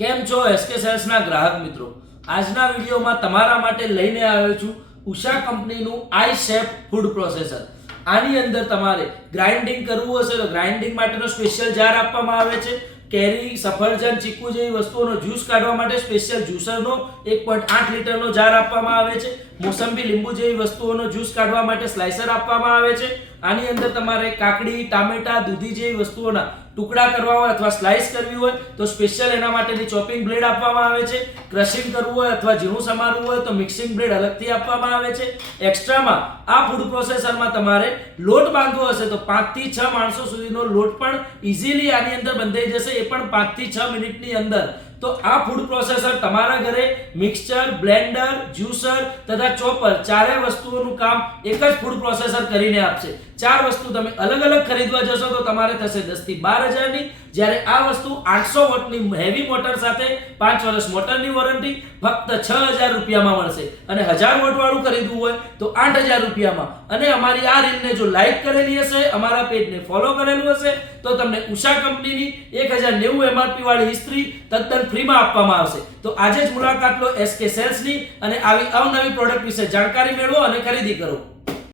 કેમ છો એસકે સેલ્સના ગ્રાહક મિત્રો? આજના વિડીયોમાં તમારા માટે લઈને આવ્યો છું ઉષા કંપનીનું આઈ શેફ ફૂડ પ્રોસેસર. આની અંદર તમારે ગ્રાઇન્ડિંગ કરવું હશે તો ગ્રાઇન્ડિંગ માટેનો સ્પેશિયલ જાર આપવામાં આવે છે. કેરી, સફરજન, ચીકુ જેવી વસ્તુઓનો જ્યુસ કાઢવા માટે સ્પેશિયલ જ્યુસરનો 1.8 લીટરનો જાર આપવામાં આવે છે. મોસંબી, લીંબુ જેવી વસ્તુઓનો જ્યુસ કાઢવા માટે સ્લાઇસર આપવામાં આવે છે. આની અંદર તમારે કાકડી, ટામેટા, દૂધી જેવી વસ્તુઓના ટુકડા કરવા હોય અથવા સ્લાઇસ કરવી હોય તો સ્પેશિયલ એના માટેની ચોપિંગ બ્લેડ આપવામાં આવે છે. ક્રશિંગ કરવું હોય અથવા ઝીણું સમારવું હોય તો મિક્સિંગ બ્લેડ અલગથી આપવામાં આવે છે. એક્સ્ટ્રામાં આ ફૂડ પ્રોસેસરમાં તમારે લોટ બાંધવો હશે તો 5 થી 6 માણસો સુધીનો લોટ પણ ઈઝીલી આની અંદર બંધાઈ જશે, એ પણ 5 થી 6 મિનિટની અંદર. તો આ ફૂડ પ્રોસેસર તમારા ઘરે મિક્સચર, બ્લેન્ડર, જ્યુસર તથા ચોપર ચારે વસ્તુઓનું કામ એક જ ફૂડ પ્રોસેસર કરીને આપશે. ચાર વસ્તુ તમે અલગ અલગ ખરીદવા જશો તો તમારે થશે 10 થી 12,000 ની, જ્યારે આ વસ્તુ 800 વોટની હેવી મોટર સાથે 5 વર્ષ મોટરની વોરંટી ફક્ત 6,000 રૂપિયામાં મળશે. અને 1000 વોટ વાળું ખરીદવું હોય તો 8,000 રૂપિયામાં. અને અમારી આ રીલને જો લાઈક કરેલી હશે, અમારા પેજને ફોલો કરેલું હશે તો તમને ઉષા કંપનીની 1090 MRP વાળી ઇસ્ત્રી તદ્દન ફ્રીમાં આપવામાં આવશે. તો આજે જ મુલાકાત લો એસકે સેલ્સની અને આવી અવનવી પ્રોડક્ટ વિશે જાણકારી મેળવો અને ખરીદી કરો.